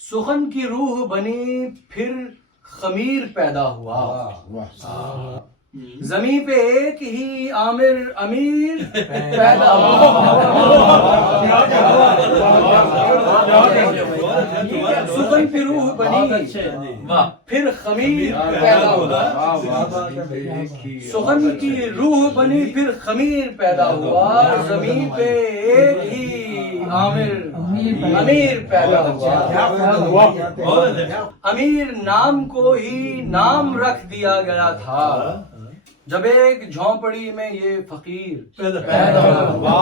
سخن کی روح بنی پھر خمیر پیدا ہوا. زمین پہ ایک ہی عامر امیر پیدا ہوا. سخن کی روح بنی پھر خمیر پیدا ہوا. سخن کی روح بنی پھر خمیر پیدا ہوا. زمین پہ ایک ہی عامر امیر پیدا ہوا. امیر نام کو ہی نام رکھ دیا گیا تھا جب ایک جھونپڑی میں یہ فقیر پیدا ہوا.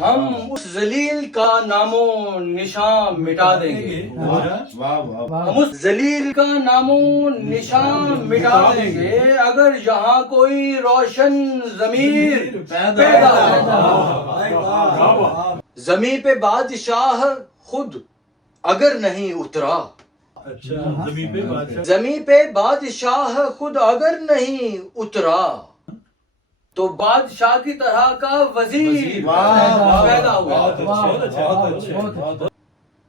ہم اس ذلیل کا نام و نشان مٹا دیں گے. ہم اس ذلیل کا نام و نشان مٹا دیں گے اگر یہاں کوئی روشن ضمیر پیدا ہوا. زمین پہ بادشاہ خود اگر نہیں اترا. زمین پہ بادشاہ خود اگر نہیں اترا تو بادشاہ کی طرح کا وزیر پیدا ہوا.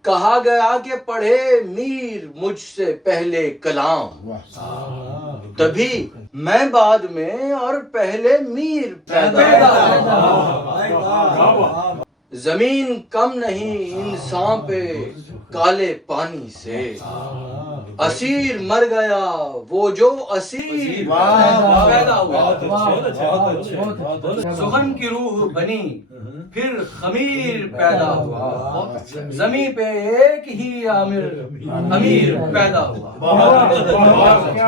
کہا گیا کہ پڑھے میر مجھ سے پہلے کلام, تبھی میں بعد میں اور پہلے میر پیدا ہوا. زمین کم نہیں انسان پہ کالے پانی سے. اسیر مر گیا وہ جو اسیر پیدا ہوا. سخن کی روح بنی پھر خمیر پیدا ہوا. زمین پہ ایک ہی امیر پیدا ہوا.